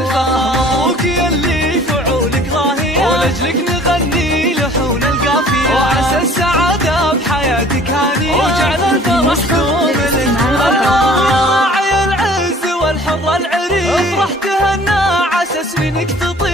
مبروك يلي فعولك ضاهية، ولأجلك نغني لحون القافية، وعسى السعادة بحياتك هانية، وجعل الفرح دوم لك. الله يا راعي العز والحظ العريق، افرح تهنى عسى سنينك تطير.